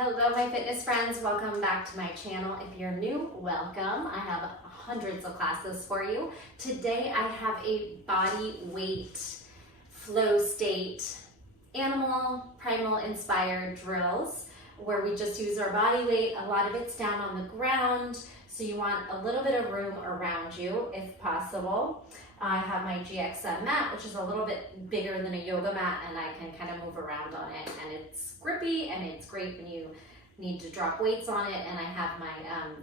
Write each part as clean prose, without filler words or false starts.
Hello my fitness friends, welcome back to my channel. If you're new, welcome. I have hundreds of classes for you. Today I have a body weight, flow state, animal, primal inspired drills where we just use our body weight. A lot of it's down on the ground, so you want a little bit of room around you if possible. I have my Gxmmat, which is a little bit bigger than a yoga mat, and I can kind of move around on it, and it's grippy and it's great when you need to drop weights on it. And I have my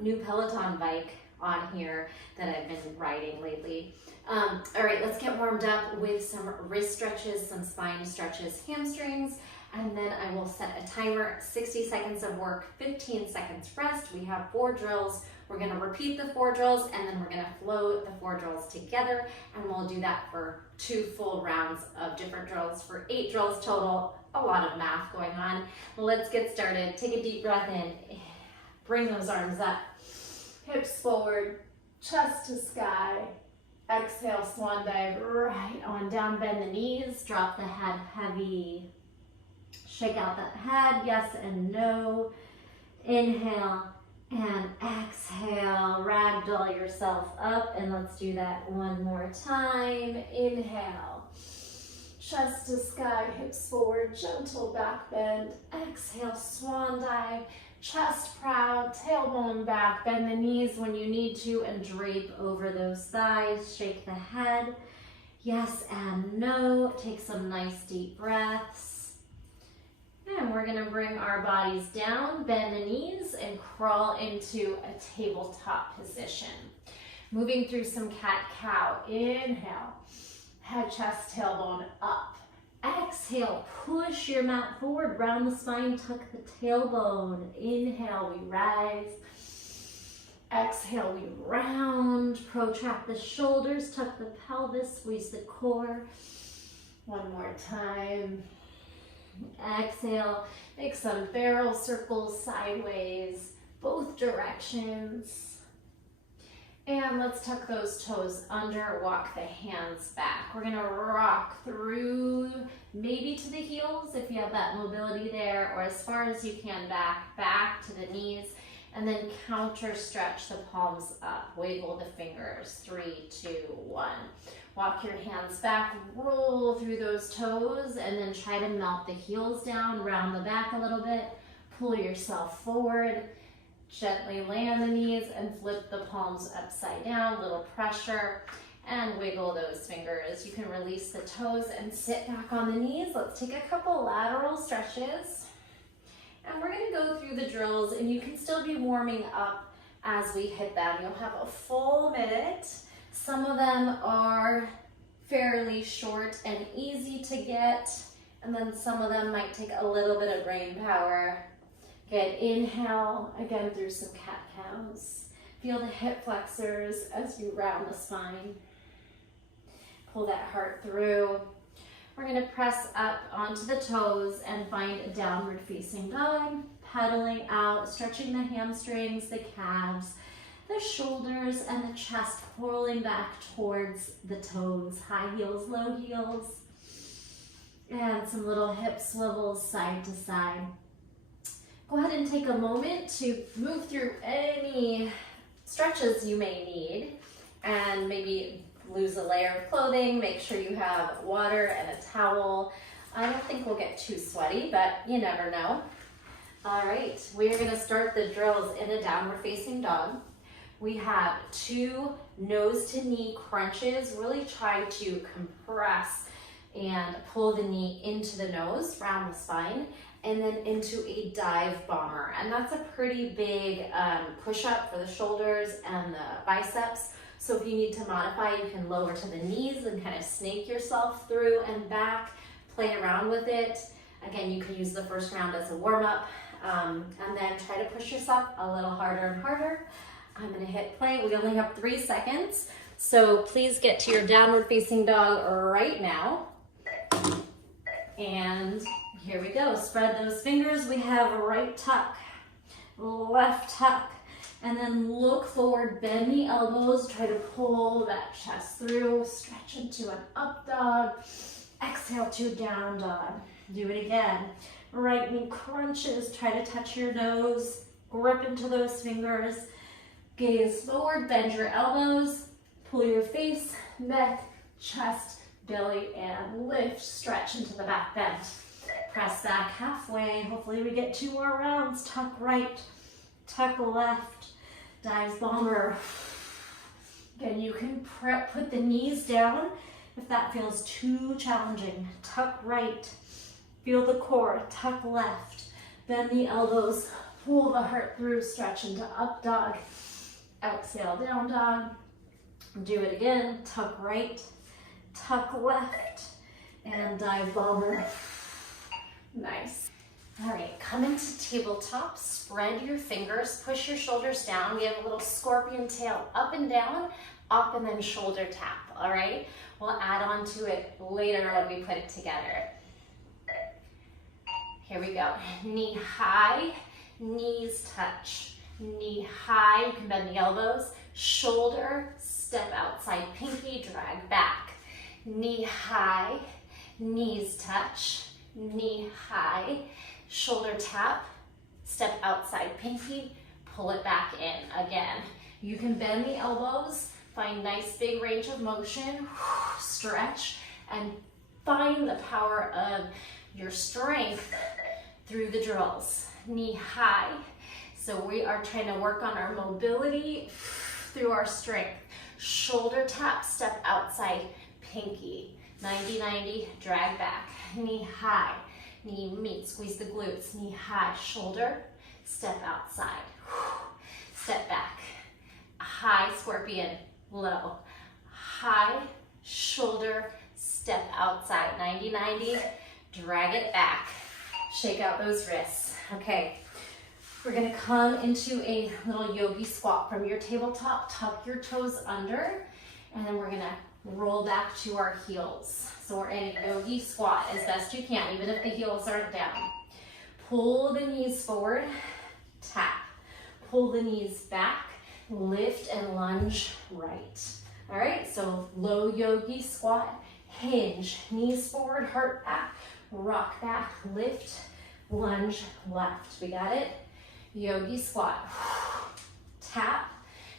new Peloton bike on here that I've been riding lately. All right, let's get warmed up with some wrist stretches, some spine stretches, hamstrings, and then I will set a timer, 60 seconds of work, 15 seconds rest. We have 4 drills. We're gonna repeat the 4 drills, and then we're gonna flow the 4 drills together, and we'll do that for 2 full rounds of different drills for 8 drills total. A lot of math going on. Let's get started. Take a deep breath in. Bring those arms up. Hips forward, chest to sky. Exhale, swan dive right on down. Bend the knees, drop the head heavy. Shake out that head, yes and no. Inhale and exhale. Ragdoll yourself up, and let's do that one more time. Inhale. Chest to sky, hips forward, gentle back bend. Exhale, swan dive, chest proud, tailbone back. Bend the knees when you need to and drape over those thighs. Shake the head, yes and no. Take some nice deep breaths. And we're gonna bring our bodies down, bend the knees, and crawl into a tabletop position. Moving through some cat-cow. Inhale. Head, chest, tailbone up. Exhale, push your mat forward, round the spine, tuck the tailbone. Inhale, we rise. Exhale, we round, protract the shoulders, tuck the pelvis, squeeze the core. One more time. Exhale, make some barrel circles sideways, both directions. And let's tuck those toes under, walk the hands back. We're gonna rock through, maybe to the heels if you have that mobility there, or as far as you can back to the knees, and then counter stretch the palms up. Wiggle the fingers, 3, 2, 1. Walk your hands back, roll through those toes, and then try to melt the heels down, round the back a little bit, pull yourself forward. Gently land the knees and flip the palms upside down, little pressure, and wiggle those fingers. You can release the toes and sit back on the knees. Let's take a couple lateral stretches. And we're gonna go through the drills, and you can still be warming up as we hit them. You'll have a full minute. Some of them are fairly short and easy to get, and then some of them might take a little bit of brain power. Good, inhale, again through some cat-cows. Feel the hip flexors as you round the spine. Pull that heart through. We're gonna press up onto the toes and find a downward facing dog. Pedaling out, stretching the hamstrings, the calves, the shoulders, and the chest, pulling back towards the toes. High heels, low heels. And some little hip swivels side to side. Go ahead and take a moment to move through any stretches you may need, and maybe lose a layer of clothing. Make sure you have water and a towel. I don't think we'll get too sweaty, but you never know. All right, we're gonna start the drills in a downward facing dog. We have 2 nose to knee crunches. Really try to compress and pull the knee into the nose, round the spine, and then into a dive bomber. And that's a pretty big push-up for the shoulders and the biceps. So if you need to modify, you can lower to the knees and kind of snake yourself through and back, play around with it. Again, you can use the first round as a warm-up, and then try to push yourself a little harder and harder. I'm gonna hit play. We only have 3 seconds, so please get to your downward facing dog right now. And here we go. Spread those fingers. We have a right tuck, left tuck, and then look forward, bend the elbows, try to pull that chest through, stretch into an up dog. Exhale to down dog. Do it again. Right knee crunches, try to touch your nose, grip into those fingers, gaze forward, bend your elbows, pull your face, neck, chest, belly, and lift, stretch into the back bend. Press back halfway. Hopefully we get 2 more rounds. Tuck right, tuck left, dive bomber. Again, you can put the knees down if that feels too challenging. Tuck right, feel the core, tuck left, bend the elbows, pull the heart through, stretch into up dog. Exhale, down dog. Do it again, tuck right, tuck left, and dive bomber. Nice. All right, come into tabletop, spread your fingers, push your shoulders down. We have a little scorpion tail up and down, up and then shoulder tap, all right? We'll add on to it later when we put it together. Here we go. Knee high, knees touch. Knee high, you can bend the elbows. Shoulder, step outside, pinky, drag back. Knee high, knees touch. Knee high, shoulder tap, step outside, pinky, pull it back in again. You can bend the elbows, find nice big range of motion, stretch, and find the power of your strength through the drills. Knee high. So we are trying to work on our mobility through our strength. Shoulder tap, step outside, pinky. 90-90, drag back. Knee high, knee meet, squeeze the glutes. Knee high, shoulder, step outside. Step back. High scorpion, low. High, shoulder, step outside. 90-90, drag it back. Shake out those wrists. Okay, we're gonna come into a little yogi squat from your tabletop. Tuck your toes under, and then we're gonna roll back to our heels. So we're in a yogi squat as best you can, even if the heels aren't down. Pull the knees forward, tap. Pull the knees back, lift and lunge right. All right, so low yogi squat, hinge, knees forward, heart back, rock back, lift, lunge left. We got it? Yogi squat. Tap.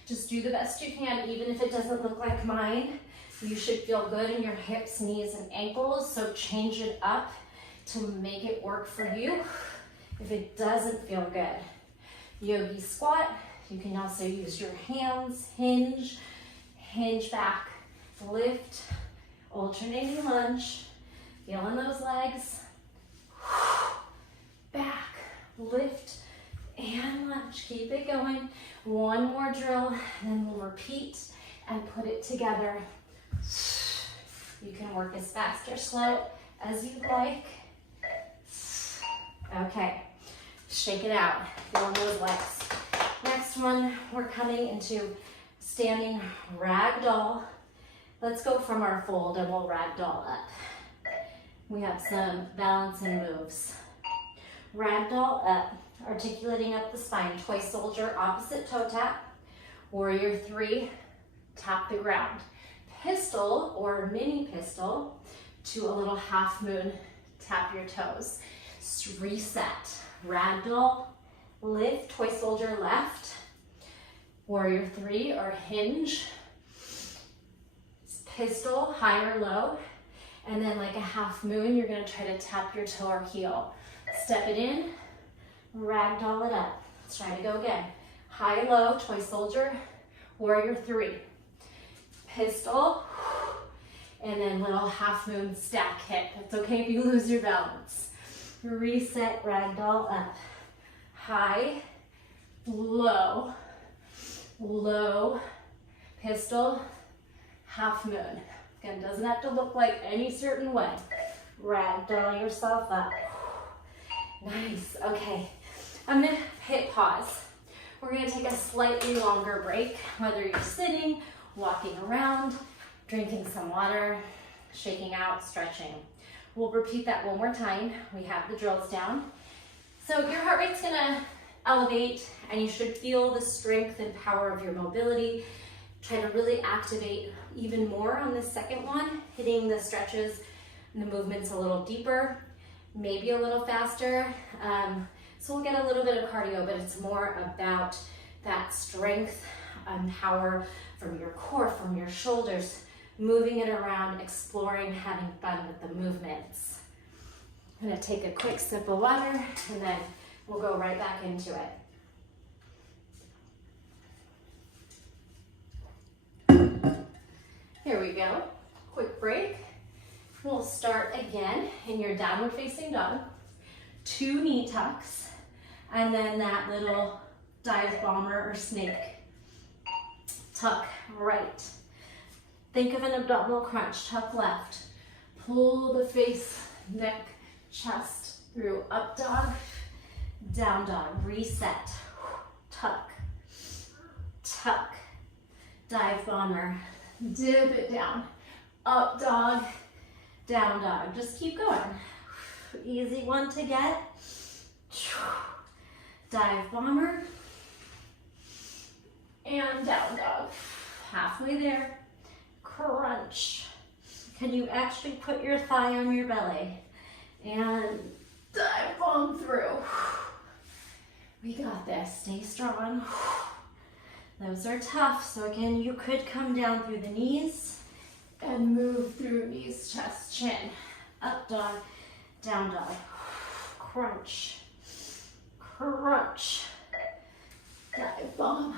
Just do the best you can, even if it doesn't look like mine. You should feel good in your hips, knees, and ankles, so change it up to make it work for you if it doesn't feel good. Yogi squat. You can also use your hands, hinge, hinge back, lift, alternating lunge, feeling those legs, back, lift, and lunge. Keep it going. One more drill, and then we'll repeat and put it together. You can work as fast or slow as you'd like. Okay, shake it out, feeling those legs. Next one, we're coming into standing ragdoll. Let's go from our fold and we'll ragdoll up. We have some balancing moves. Ragdoll up, articulating up the spine. Toy soldier, opposite toe tap. Warrior 3, tap the ground. Pistol or mini pistol to a little half moon, tap your toes. Reset, ragdoll, lift, toy soldier left, warrior 3 or hinge, pistol, high or low, and then like a half moon, you're gonna try to tap your toe or heel. Step it in, ragdoll it up. Let's try to go again. High, low, toy soldier, warrior 3. Pistol, and then little half moon stack hip. It's okay if you lose your balance. Reset, ragdoll up. High, low, low, pistol, half moon. Again, doesn't have to look like any certain way. Ragdoll yourself up. Nice, okay. I'm gonna hit pause. We're gonna take a slightly longer break, whether you're sitting, walking around, drinking some water, shaking out, stretching. We'll repeat that one more time. We have the drills down. So your heart rate's gonna elevate and you should feel the strength and power of your mobility. Try to really activate even more on this second one, hitting the stretches and the movement's a little deeper, maybe a little faster. So we'll get a little bit of cardio, but it's more about that strength and power from your core, from your shoulders, moving it around, exploring, having fun with the movements. I'm gonna take a quick sip of water and then we'll go right back into it. Here we go, quick break. We'll start again in your downward facing dog, 2 knee tucks, and then that little dive bomber or snake. Tuck right. Think of an abdominal crunch, tuck left. Pull the face, neck, chest through up dog, down dog, reset. Tuck, tuck, dive bomber, dip it down, up dog, down dog. Just keep going. Easy one to get. Dive bomber and down dog. Halfway there. Crunch. Can you actually put your thigh on your belly and dive bomb through? We got this. Stay strong. Those are tough. So again, you could come down through the knees and move through knees, chest, chin. Up dog, down dog. Crunch. Crunch. Dive bomb.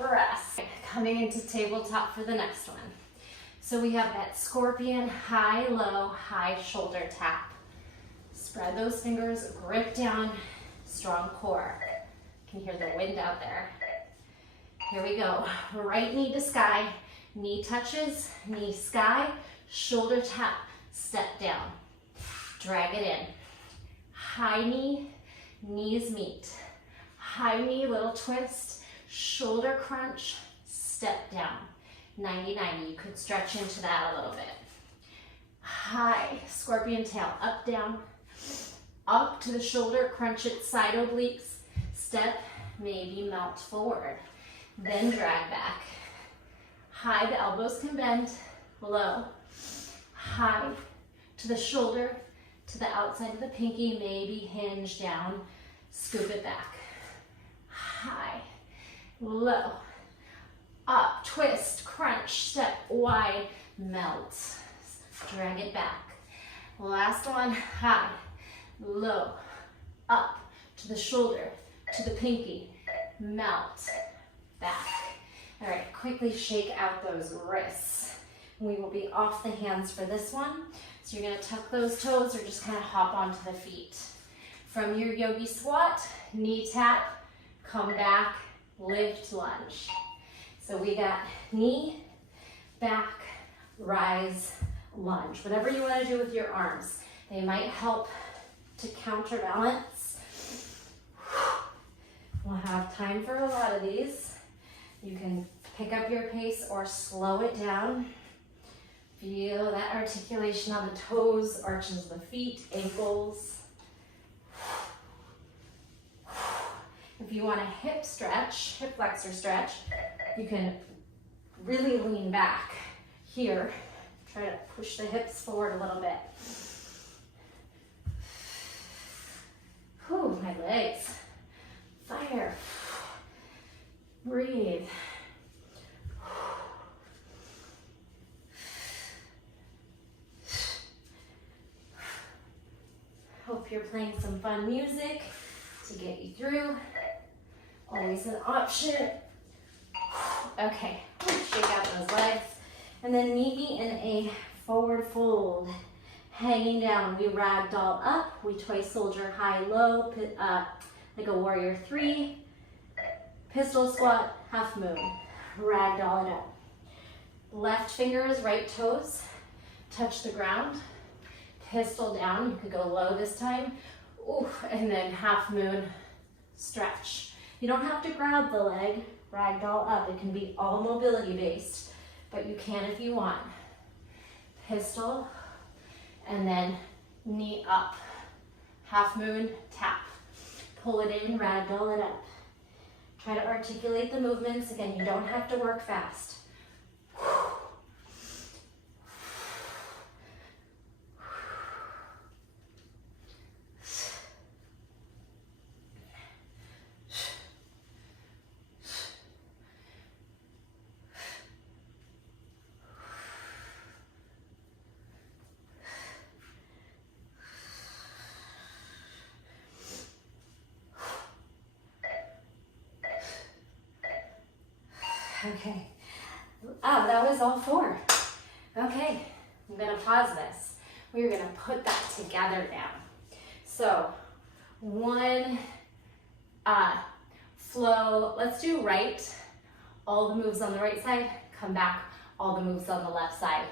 Rest. Coming into tabletop for the next one. So we have that scorpion, high, low, high shoulder tap. Spread those fingers, grip down, strong core. You can hear the wind out there. Here we go. Right knee to sky, knee touches, knee sky, shoulder tap, step down. Drag it in. High knee, knees meet. High knee, little twist, shoulder crunch, step down. 90-90, you could stretch into that a little bit. High, scorpion tail, up, down, up to the shoulder, crunch it, side obliques, step, maybe melt forward. Then drag back. High, the elbows can bend, low. High, to the shoulder, to the outside of the pinky, maybe hinge down, scoop it back. High, low, up, twist, crunch, step, wide, melt. Drag it back. Last one, high, low, up, to the shoulder, to the pinky, melt, back. All right, quickly shake out those wrists. We will be off the hands for this one. So you're gonna tuck those toes or just kind of hop onto the feet. From your yogi squat, knee tap, come back, lift, lunge. So we got knee, back, rise, lunge. Whatever you want to do with your arms. They might help to counterbalance. We'll have time for a lot of these. You can pick up your pace or slow it down. Feel that articulation on the toes, arches of the feet, ankles. If you want a hip stretch, hip flexor stretch, you can really lean back here. Try to push the hips forward a little bit. Whew, my legs. Fire. Breathe. Hope you're playing some fun music to get you through. Always an option. Okay, shake out those legs. And then meet me in a forward fold. Hanging down, we ragdoll up. We toy soldier high, low, like a warrior 3. Pistol squat, half moon. Ragdoll it up. Left fingers, right toes, touch the ground. Pistol down, you could go low this time. Ooh, and then half moon, stretch. You don't have to grab the leg, ragdoll up. It can be all mobility based, but you can if you want. Pistol, and then knee up. Half moon, tap. Pull it in, ragdoll it up. Try to articulate the movements. Again, you don't have to work fast. Okay. Oh, that was all 4. Okay, I'm gonna pause this. We're gonna put that together now. So, 1 flow, let's do right, all the moves on the right side, come back, all the moves on the left side.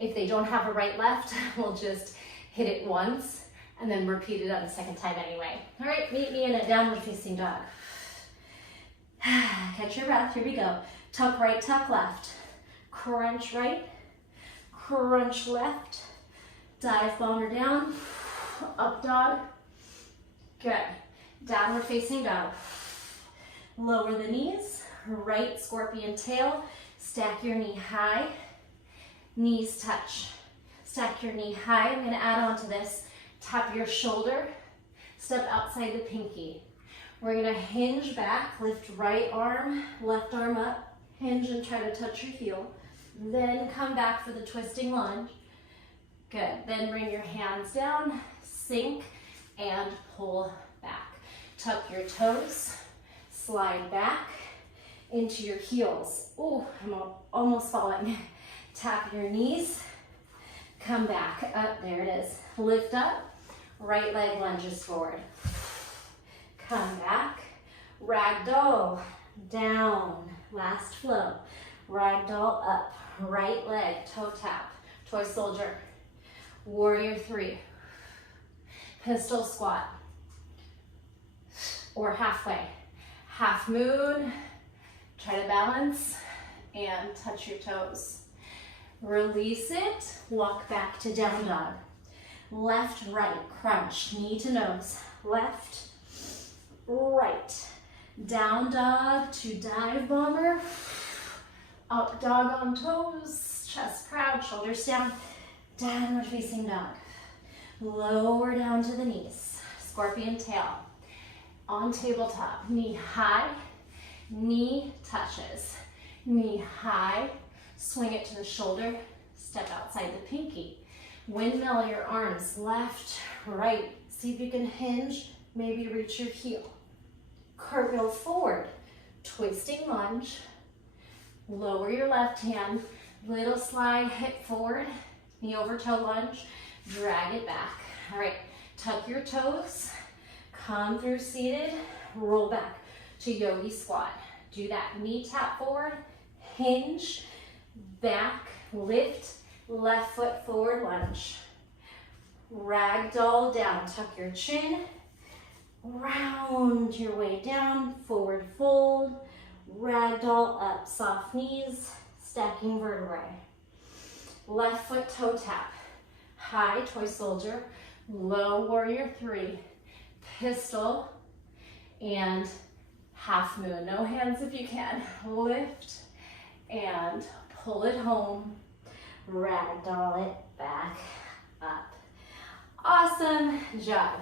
If they don't have a right left, we'll just hit it once and then repeat it on the second time anyway. All right, meet me in a downward facing dog. Catch your breath, here we go. Tuck right, tuck left. Crunch right, crunch left. Dive bomber down, up dog. Good. Downward facing dog. Lower the knees, right scorpion tail. Stack your knee high, knees touch. Stack your knee high. I'm gonna add on to this. Tap your shoulder, step outside the pinky. We're gonna hinge back, lift right arm, left arm up, hinge and try to touch your heel. Then come back for the twisting lunge. Good, then bring your hands down, sink, and pull back. Tuck your toes, slide back into your heels. Ooh, I'm almost falling. Tap your knees, come back up, there it is. Lift up, right leg lunges forward. Come back, ragdoll, down, last flow. Ragdoll up, right leg, toe tap, toy soldier. Warrior 3, pistol squat, or halfway. Half moon, try to balance and touch your toes. Release it, walk back to down dog. Left, right, crunch, knee to nose. Left, right. Down dog to dive bomber. Up dog on toes, chest proud, shoulders down. Downward facing dog. Lower down to the knees. Scorpion tail. On tabletop, knee high, knee touches. Knee high, swing it to the shoulder, step outside the pinky. Windmill your arms, left, right. See if you can hinge, maybe reach your heel. Cartwheel forward, twisting lunge. Lower your left hand, little slide, hip forward, knee over toe lunge, drag it back. All right, tuck your toes, come through seated, roll back to yogi squat. Do that knee tap forward, hinge, back, lift, left foot forward lunge. Ragdoll down, tuck your chin, round your way down, forward fold, ragdoll up, soft knees, stacking vertebrae. Left foot toe tap, high toy soldier, low warrior 3, pistol, and half moon. No hands if you can. Lift and pull it home, ragdoll it back up. Awesome job.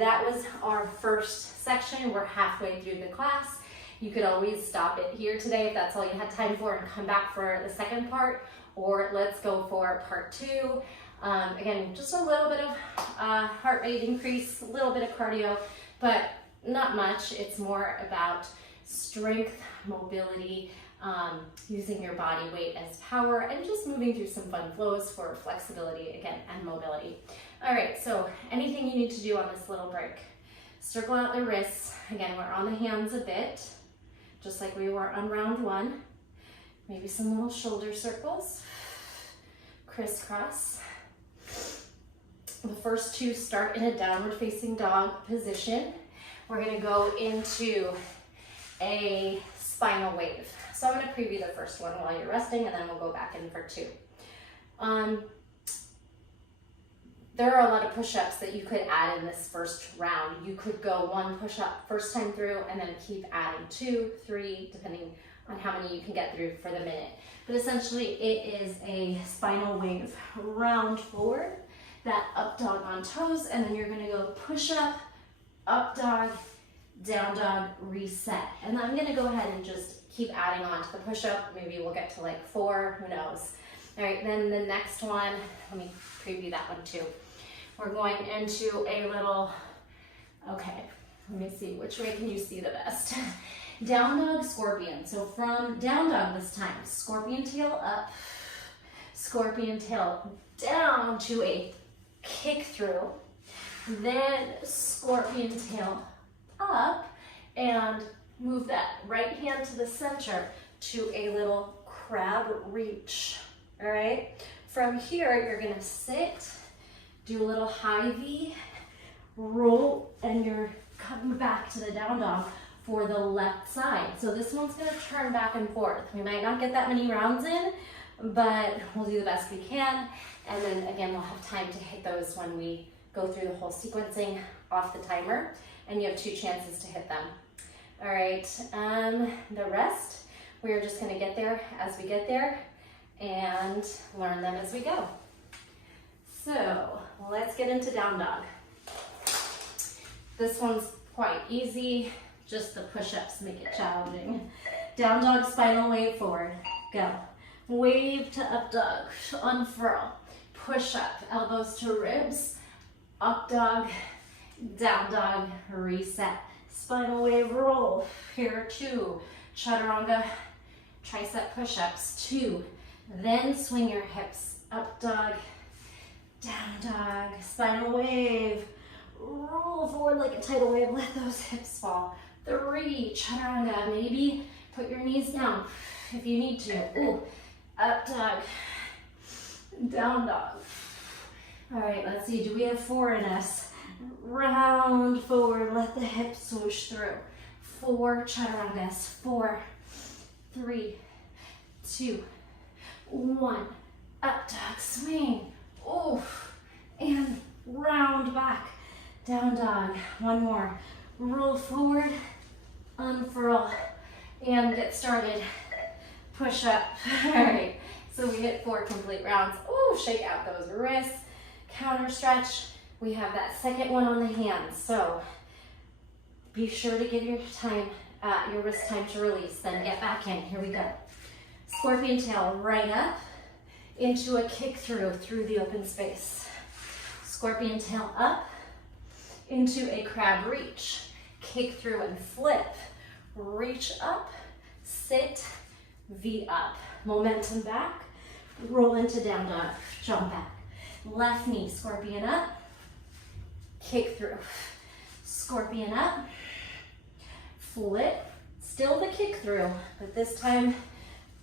That was our first section. We're halfway through the class. You could always stop it here today if that's all you had time for and come back for the second part, or let's go for part 2. Again, just a little bit of heart rate increase, a little bit of cardio, but not much. It's more about strength, mobility, using your body weight as power, and just moving through some fun flows for flexibility again and mobility. All right, so anything you need to do on this little break. Circle out the wrists. Again, we're on the hands a bit, just like we were on round 1. Maybe some little shoulder circles. Crisscross. The first 2 start in a downward facing dog position. We're gonna go into a spinal wave. So I'm gonna preview the first one while you're resting, and then we'll go back in for 2. There are a lot of push-ups that you could add in this first round. You could go 1 push-up first time through and then keep adding 2, 3, depending on how many you can get through for the minute. But essentially it is a spinal wave. Round forward, that up dog on toes, and then you're gonna go push up dog, down dog, reset. And I'm gonna go ahead and just keep adding on to the push-up. Maybe we'll get to like 4, who knows. All right, then the next one, let me preview that one too. We're going into a little, okay, let me see, which way can you see the best? Down dog, scorpion. So from down dog this time, scorpion tail up, scorpion tail down to a kick through, then scorpion tail up, and move that right hand to the center to a little crab reach. All right, from here you're gonna sit, do a little high V, roll, and you're coming back to the down dog for the left side. So this one's gonna turn back and forth. We might not get that many rounds in, but we'll do the best we can. And then again, we'll have time to hit those when we go through the whole sequencing off the timer, and you have 2 chances to hit them. All right, the rest, we're just gonna get there as we get there and learn them as we go. So let's get into down dog. This one's quite easy, just the push-ups make it challenging. Down dog, spinal wave forward, go. Wave to up dog, unfurl, push up, elbows to ribs, up dog, down dog, reset. Spinal wave roll, here 2, chaturanga, tricep push-ups, 2. Then swing your hips, up dog, down dog, spinal wave, roll forward like a tidal wave, let those hips fall. 3, chaturanga, maybe put your knees down if you need to. Ooh, up dog, down dog. All right, let's see, do we have 4 in us? Round forward, let the hips swoosh through. 4 chaturangas, 4, 3, 2, 1. Up dog, swing. Oof, and round back. Down dog, 1 more. Roll forward, unfurl, and get started. Push up. All right, so we hit 4 complete rounds. Ooh, shake out those wrists. Counter stretch. We have that second one on the hands, so be sure to give your wrist time to release, then get back in. Here we go. Scorpion tail right up into a kick through the open space. Scorpion tail up into a crab reach. Kick through and flip. Reach up, sit, V up. Momentum back, roll into down dog, jump back. Left knee, scorpion up, kick through. Scorpion up, flip, still the kick through, but this time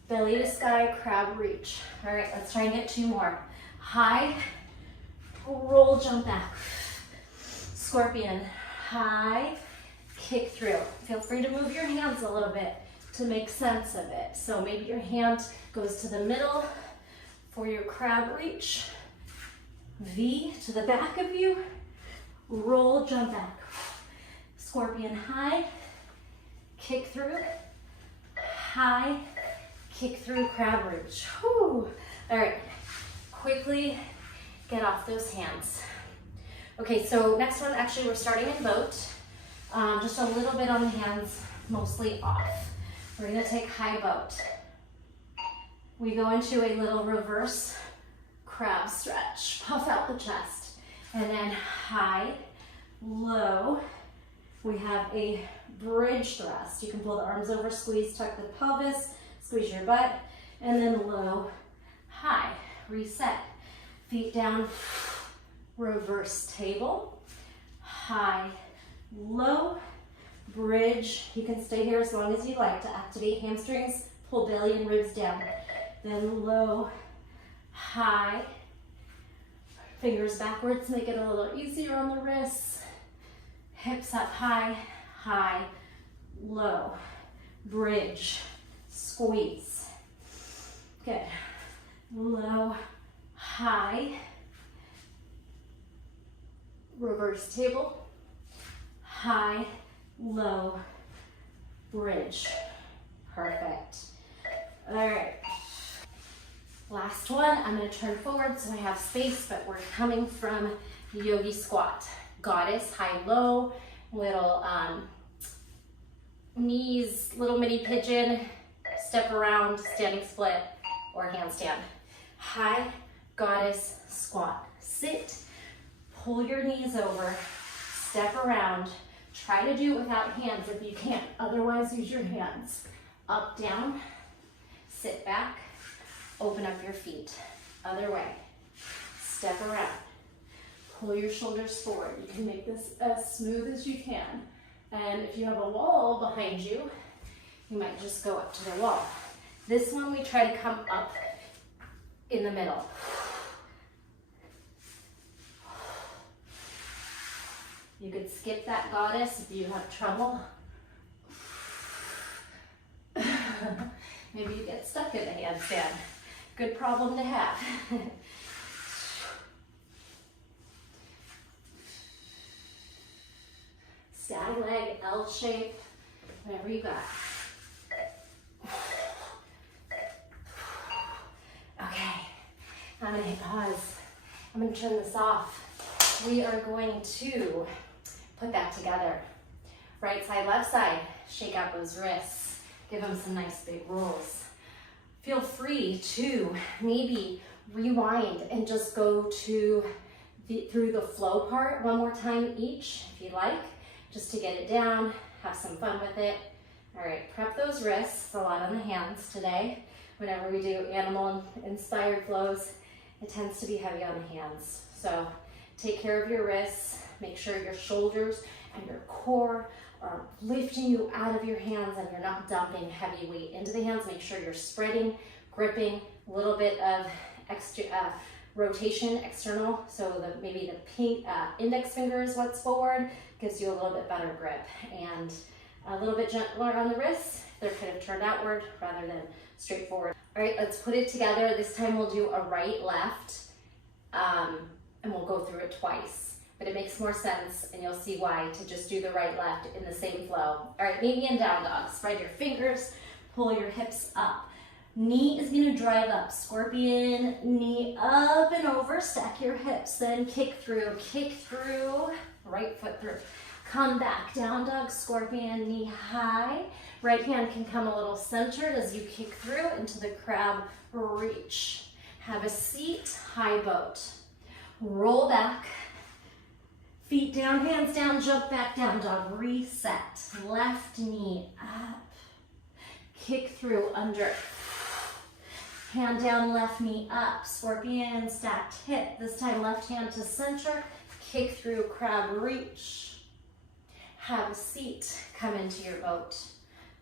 belly to sky, crab reach. All right, let's try and get 2 more. High, roll, jump back. Scorpion, high, kick through. Feel free to move your hands a little bit to make sense of it. So maybe your hand goes to the middle for your crab reach. V to the back of you, roll, jump back. Scorpion high, kick through, high, kick through, crab reach. Whew. All right, quickly get off those hands. Okay, so next one, actually we're starting in boat. Just a little bit on the hands, mostly off. We're gonna take high boat. We go into a little reverse crab stretch, puff out the chest, and then high, low. We have a bridge thrust. You can pull the arms over, squeeze, tuck the pelvis, squeeze your butt, and then low, high, reset. Feet down, reverse table, high, low, bridge. You can stay here as long as you like to activate hamstrings, pull belly and ribs down. Then low, high, fingers backwards, make it a little easier on the wrists. Hips up high, high, low, bridge, squeeze. Good. Low, high, reverse table, high, low, bridge. Perfect. All right. Last one, I'm gonna turn forward so I have space, but we're coming from yogi squat. Goddess, high, low, little knees, little mini pigeon, step around, standing split, or handstand. High, goddess, squat. Sit, pull your knees over, step around, Try to do it without hands if you can't, otherwise use your hands. Up, down, sit back, open up your feet. Other way, step around, pull your shoulders forward. You can make this as smooth as you can. And if you have a wall behind you, you might just go up to the wall. This one, we try to come up in the middle. You could skip that goddess if you have trouble. Maybe you get stuck in the handstand. Good problem to have. Sag leg, L shape, whatever you got. Okay, I'm gonna hit pause. I'm gonna turn this off. We are going to put that together. Right side, left side. Shake out those wrists. Give them some nice big rolls. Feel free to maybe rewind and just go to through the flow part one more time each, if you like, just to get it down, have some fun with it. All right, prep those wrists. It's a lot on the hands today. Whenever we do animal-inspired flows, it tends to be heavy on the hands. So take care of your wrists. Make sure your shoulders and your core are lifting you out of your hands and you're not dumping heavy weight into the hands. Make sure you're spreading, gripping, a little bit of extra rotation external. So maybe the index finger is what's forward, gives you a little bit better grip. And a little bit gentler on the wrists. They're kind of turned outward rather than straight forward. All right, let's put it together. This time we'll do a right, left, and we'll go through it twice. But it makes more sense, and you'll see why, to just do the right, left in the same flow. All right, meet me in down dog. Spread your fingers, pull your hips up. Knee is gonna drive up. Scorpion, knee up and over. Stack your hips, then kick through, right foot through. Come back, down dog, scorpion, knee high. Right hand can come a little centered as you kick through into the crab reach. Have a seat, high boat. Roll back. Feet down, hands down, jump back, down dog, reset. Left knee up, kick through, under. Hand down, left knee up, scorpion, stacked hip. This time left hand to center, kick through, crab reach. Have a seat, come into your boat.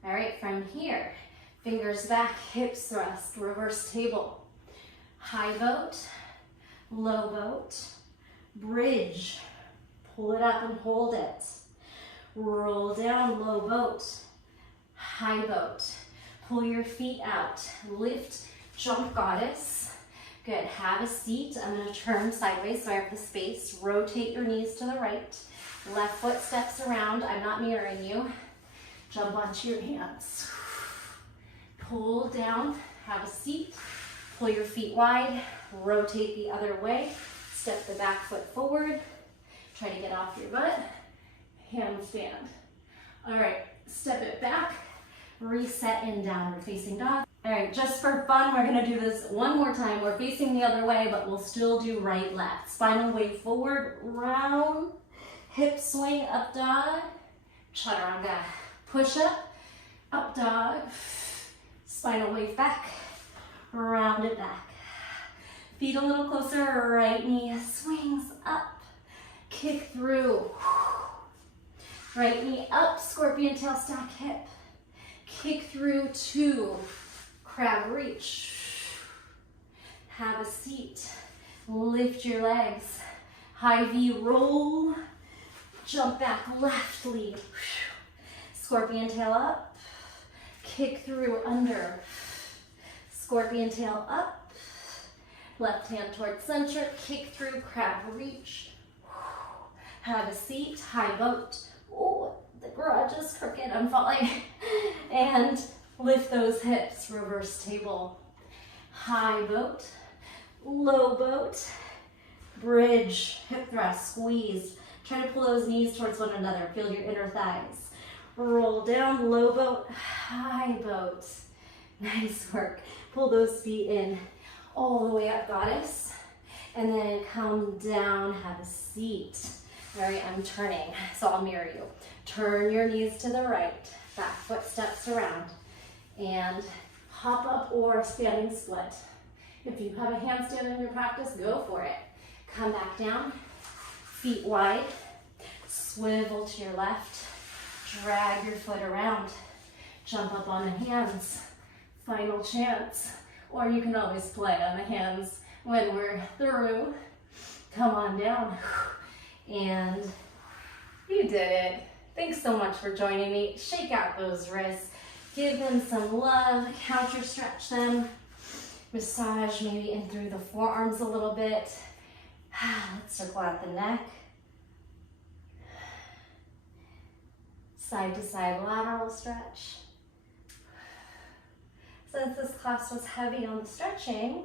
All right, from here, fingers back, hips thrust, reverse table. High boat, low boat, bridge. Pull it up and hold it. Roll down, low boat, high boat. Pull your feet out. Lift, jump goddess. Good, have a seat. I'm gonna turn sideways so I have the space. Rotate your knees to the right. Left foot steps around. I'm not mirroring you. Jump onto your hands. Pull down, have a seat. Pull your feet wide. Rotate the other way. Step the back foot forward. Try to get off your butt, handstand. All right, step it back, reset in downward facing dog. All right, just for fun, we're gonna do this one more time. We're facing the other way, but we'll still do right, left. Spinal wave forward, round, hip swing, up dog, chaturanga. Push up dog, spinal wave back, round it back. Feet a little closer, right knee swings up. Kick through. Right knee up, scorpion tail stack hip. Kick through to crab reach. Have a seat. Lift your legs. High V roll. Jump back left lead. Scorpion tail up. Kick through under. Scorpion tail up. Left hand towards center. Kick through crab reach. Have a seat, high boat. Oh, the garage is crooked, I'm falling. And lift those hips, reverse table. High boat, low boat, bridge, hip thrust, squeeze. Try to pull those knees towards one another. Feel your inner thighs. Roll down, low boat, high boat. Nice work. Pull those feet in all the way up, goddess. And then come down, have a seat. All right, I'm turning, so I'll mirror you. Turn your knees to the right, back foot steps around, and hop up or standing split. If you have a handstand in your practice, go for it. Come back down, feet wide, swivel to your left, drag your foot around, jump up on the hands, final chance. Or you can always play on the hands when we're through. Come on down. And you did it. Thanks so much for joining me. Shake out those wrists. Give them some love. Counter stretch them. Massage maybe in through the forearms a little bit. Let's circle out the neck. Side to side lateral stretch. Since this class was heavy on the stretching,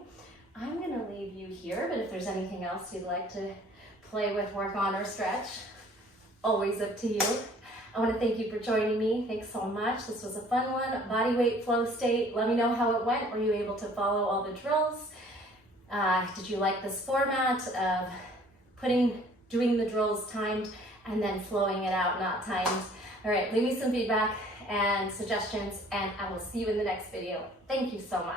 I'm going to leave you here, but if there's anything else you'd like to play with, work on, or stretch, always up to you. I want to thank you for joining me. Thanks so much. This was a fun one. Body weight flow state. Let me know how it went. Were you able to follow all the drills? Did you like this format of doing the drills timed and then flowing it out, not timed? All right, leave me some feedback and suggestions, and I will see you in the next video. Thank you so much.